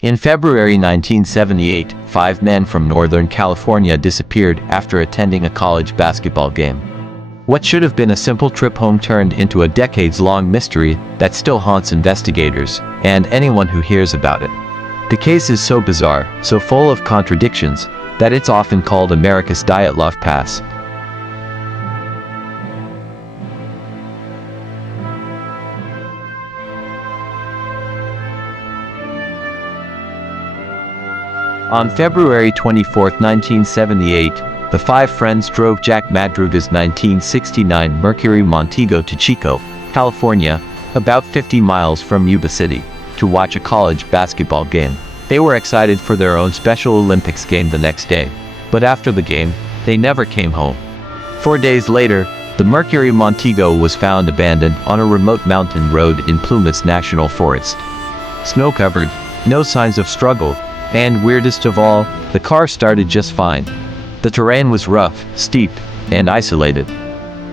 In February 1978, 5 men from Northern California disappeared after attending a college basketball game. What should have been a simple trip home turned into a decades-long mystery that still haunts investigators and anyone who hears about it. The case is so bizarre, so full of contradictions, that it's often called America's Dyatlov Pass. On February 24, 1978, the 5 friends drove Jack Madruga's 1969 Mercury Montego to Chico, California, about 50 miles from Yuba City, to watch a college basketball game. They were excited for their own Special Olympics game the next day, but after the game, they never came home. 4 days later, the Mercury Montego was found abandoned on a remote mountain road in Plumas National Forest. Snow-covered, no signs of struggle, and weirdest of all, the car started just fine. The terrain was rough, steep, and isolated.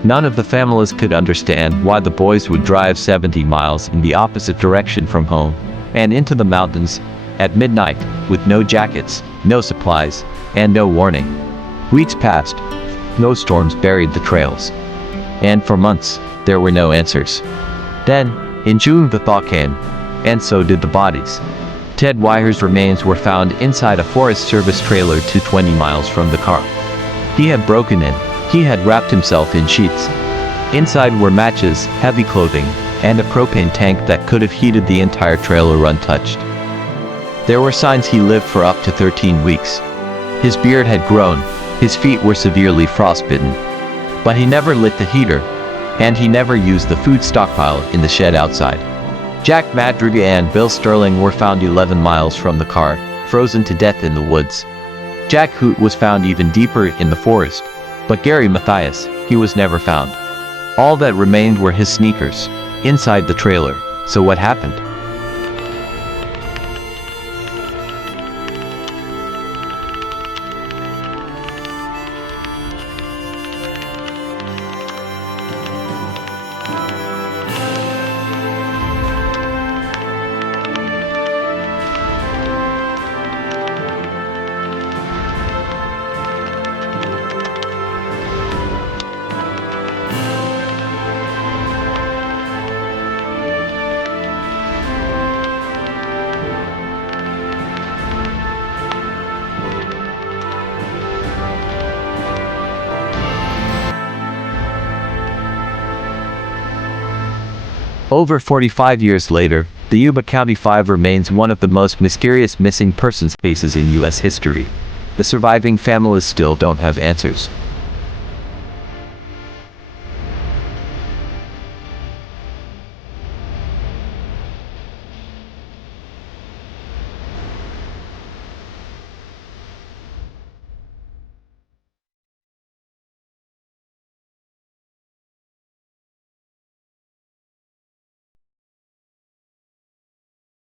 None of the families could understand why the boys would drive 70 miles in the opposite direction from home, and into the mountains, at midnight, with no jackets, no supplies, and no warning. Weeks passed. Snowstorms buried the trails. And for months, there were no answers. Then, in June the thaw came, and so did the bodies. Ted Wyher's remains were found inside a Forest Service trailer 20 miles from the car. He had broken in. He had wrapped himself in sheets. Inside were matches, heavy clothing, and a propane tank that could have heated the entire trailer untouched. There were signs he lived for up to 13 weeks. His beard had grown, his feet were severely frostbitten. But he never lit the heater, and he never used the food stockpile in the shed outside. Jack Madruga and Bill Sterling were found 11 miles from the car, frozen to death in the woods. Jack Hoot was found even deeper in the forest, but Gary Mathias, he was never found. All that remained were his sneakers, inside the trailer. So what happened? Over 45 years later, the Yuba County Five remains one of the most mysterious missing persons cases in U.S. history. The surviving families still don't have answers.